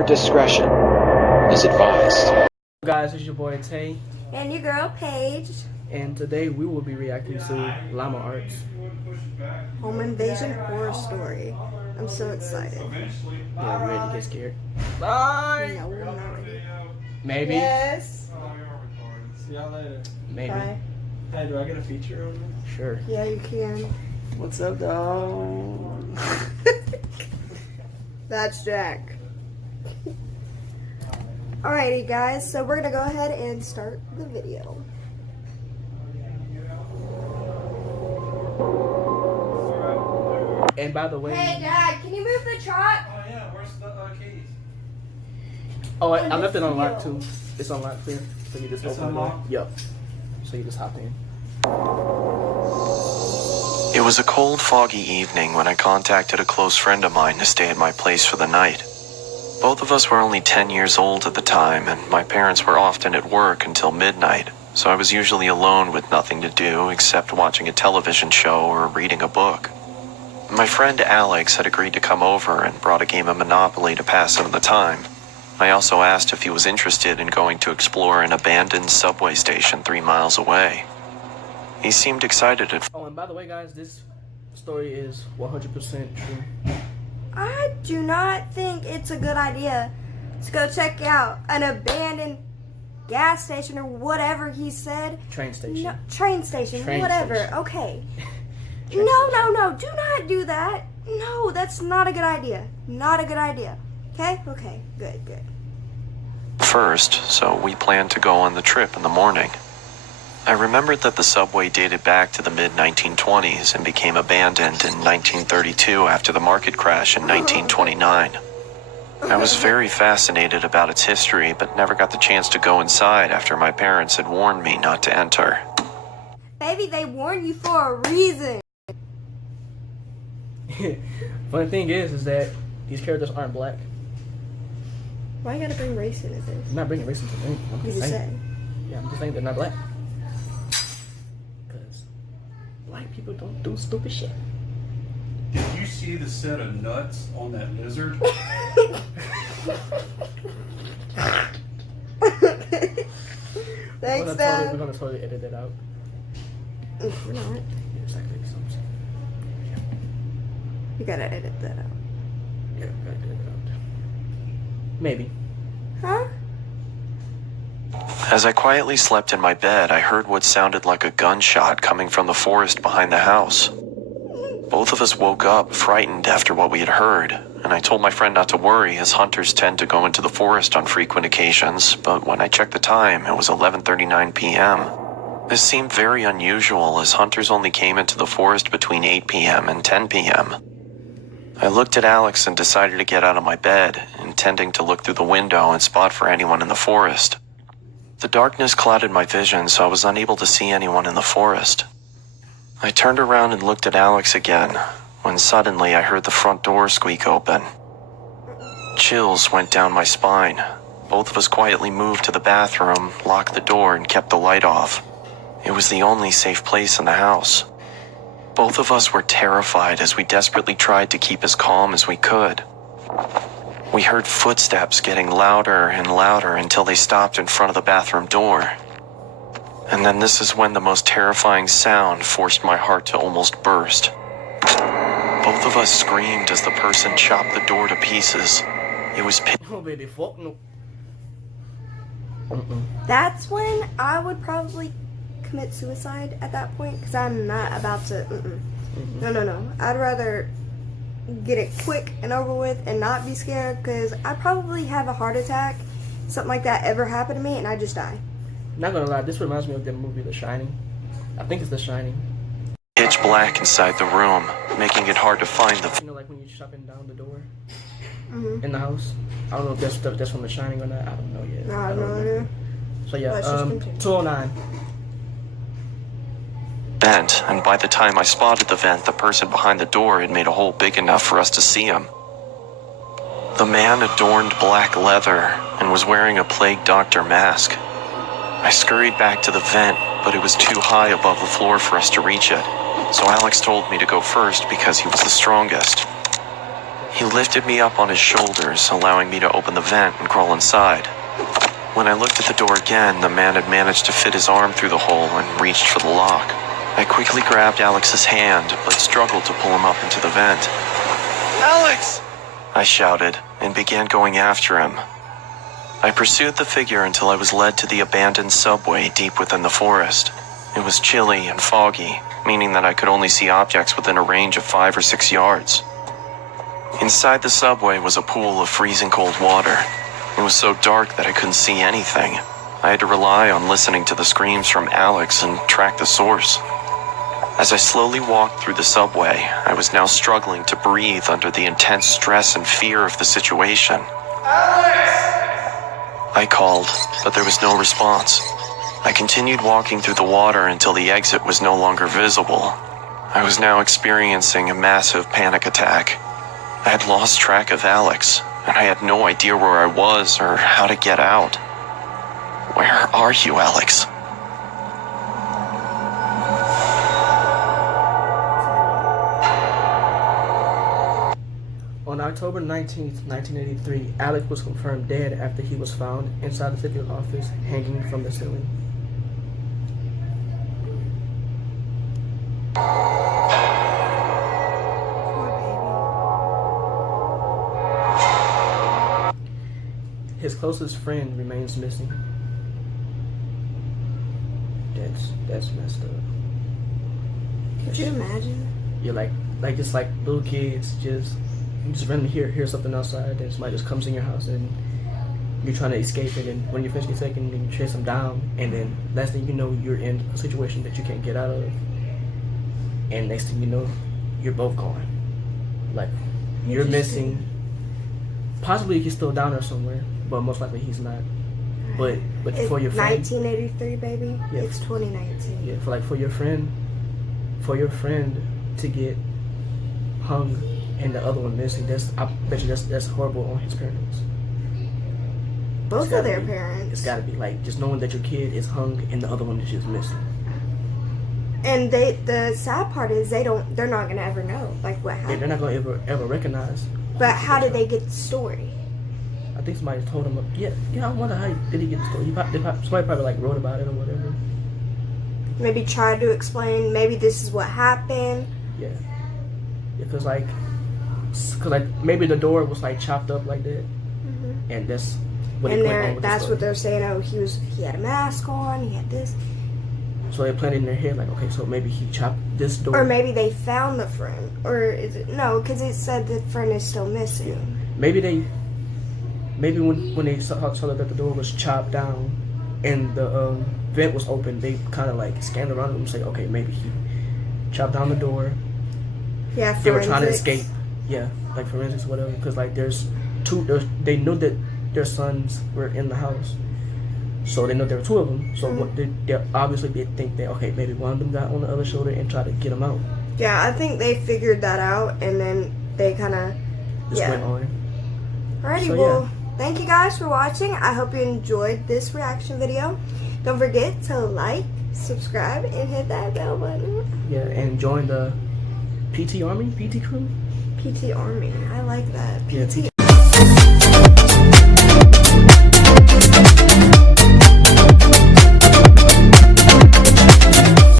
Viewer discretion is advised. Guys, it's your boy Tay. And your girl Paige. And today we will be reacting to Llama Arts Home Invasion Horror Story. I'm so excited. Yeah, I'm ready to get scared. Bye! No, we're not ready. Maybe. Yes. See y'all later. Maybe. Bye. Hey, do I get a feature on this? Sure. Yeah, you can. What's up, dog? That's Jack. Alrighty, guys. So we're gonna go ahead and start the video. And by the way... Hey, Dad, can you move the truck? Oh, yeah. Where's the keys? Oh, I left it unlocked too. It's unlocked clear. So you just It's open the door. unlocked? Yep. So you just hop in. It was a cold, foggy evening when I contacted a close friend of mine to stay at my place for the night. Both of us were only 10 years old at the time, and my parents were often at work until midnight, so I was usually alone with nothing to do except watching a television show or reading a book. My friend Alex had agreed to come over and brought a game of Monopoly to pass some of the time. I also asked if he was interested in going to explore an abandoned subway station 3 miles away. He seemed excited at Oh, and by the way, guys, this story is 100% true. I do not think it's a good idea to go check out an abandoned gas station or whatever he said. Train station. No, train station, Train whatever. station. Okay. Train No. Do not do that. No, that's not a good idea. Not a good idea. Okay? Okay. Good. first, so we planned to go on the trip in the morning. I remembered that the subway dated back to the mid-1920s and became abandoned in 1932 after the market crash in 1929. I was very fascinated about its history, but never got the chance to go inside after my parents had warned me not to enter. Baby, they warned you for a reason. Funny thing is that these characters aren't black. Why you gotta bring race into this? I'm not bringing race into anything. I'm You just just saying. said. Yeah, I'm just saying they're not black. Because black people don't do stupid shit. Did you see the set of nuts on that lizard? Thanks, We're Dad. gonna totally edit that out. We're not. Yeah, exactly. You gotta edit that out. Yeah, gotta edit it out. Maybe. Huh? As I quietly slept in my bed, I heard what sounded like a gunshot coming from the forest behind the house. Both of us woke up, frightened after what we had heard, and I told my friend not to worry, as hunters tend to go into the forest on frequent occasions, but when I checked the time, it was 11:39 p.m. This seemed very unusual, as hunters only came into the forest between 8 p.m. and 10 p.m. I looked at Alex and decided to get out of my bed, intending to look through the window and spot for anyone in the forest. The darkness clouded my vision, so I was unable to see anyone in the forest. I turned around and looked at Alex again, when suddenly I heard the front door squeak open. Chills went down my spine. Both of us quietly moved to the bathroom, locked the door, and kept the light off. It was the only safe place in the house. Both of us were terrified as we desperately tried to keep as calm as we could. We heard footsteps getting louder and louder until they stopped in front of the bathroom door. And then this is when the most terrifying sound forced my heart to almost burst. Both of us screamed as the person chopped the door to pieces. It was Oh, baby, fuck no. That's when I would probably commit suicide at that point, because I'm not about to. No. I'd rather get it quick and over with and not be scared, because I'd probably have a heart attack, something like that ever happened to me, and I just die. Not gonna lie, this reminds me of the movie The Shining. I think it's The Shining. pitch black inside the room, making it hard to find the... You know, like when you're chopping down the door in the house. I don't know if that's from The Shining or not. I don't know yet. No, I don't know. So yeah, Let's just continue. 209. vent, and by the time I spotted the vent, the person behind the door had made a hole big enough for us to see him. The man adorned black leather and was wearing a plague doctor mask. I scurried back to the vent, but it was too high above the floor for us to reach it, so Alex told me to go first because he was the strongest. He lifted me up on his shoulders, allowing me to open the vent and crawl inside. When I looked at the door again, the man had managed to fit his arm through the hole and reached for the lock. I quickly grabbed Alex's hand, but struggled to pull him up into the vent. "Alex!" I shouted, and began going after him. I pursued the figure until I was led to the abandoned subway deep within the forest. It was chilly and foggy, meaning that I could only see objects within a range of 5 or 6 yards. Inside the subway was a pool of freezing cold water. It was so dark that I couldn't see anything. I had to rely on listening to the screams from Alex and track the source. As I slowly walked through the subway, I was now struggling to breathe under the intense stress and fear of the situation. "Alex!" I called, but there was no response. I continued walking through the water until the exit was no longer visible. I was now experiencing a massive panic attack. I had lost track of Alex, and I had no idea where I was or how to get out. Where are you, Alex? On October 19th, 1983, Alex was confirmed dead after he was found inside the city office, hanging from the ceiling. His closest friend remains missing. That's messed up. Could you imagine? You're like just like little kids, you just randomly hear something outside, and somebody just comes in your house, and you're trying to escape it, and when you finish escaping, then you chase them down, and then last thing you know, you're in a situation that you can't get out of, and next thing you know, you're both gone. Like, you're missing. Possibly he's still down there somewhere, but most likely he's not. But It's for your friend, 1983, baby. Yeah. It's 2019. yeah, for your friend to get hung and the other one missing, I bet you that's horrible on his parents. Both of their parents. It's gotta be like just knowing that your kid is hung and the other one is just missing. And the sad part is they're not gonna ever know like what Yeah, happened. they're not gonna ever recognize. But how did they get the story? I think somebody told him. Yeah. I wonder how did he get the story. Somebody probably like wrote about it or whatever. Maybe tried to explain. Maybe this is what happened. Yeah, because maybe the door was like chopped up like that, and that's what And they went on with the that's story. what they're saying. Oh, he had a mask on. He had this. So they planted in their head like, okay, so maybe he chopped this door. Or maybe they found the friend. Or is it no? Because it said the friend is still missing. Yeah. Maybe when they saw that the door was chopped down and the vent was open, they kind of like scanned around and say, okay, maybe he chopped down the door. Yeah, They were trying to forensics. escape. Yeah, like forensics or whatever. Because like they knew that their sons were in the house. So they know there were two of them. So what they obviously they think that, okay, maybe one of them got on the other shoulder and tried to get them out. Yeah, I think they figured that out, and then they kind of Just went on. Alrighty, So, well, thank you guys for watching. I hope you enjoyed this reaction video. Don't forget to like, subscribe, and hit that bell button. Yeah, and join the PT Army, PT Crew. PT Army, I like that. Yeah, PT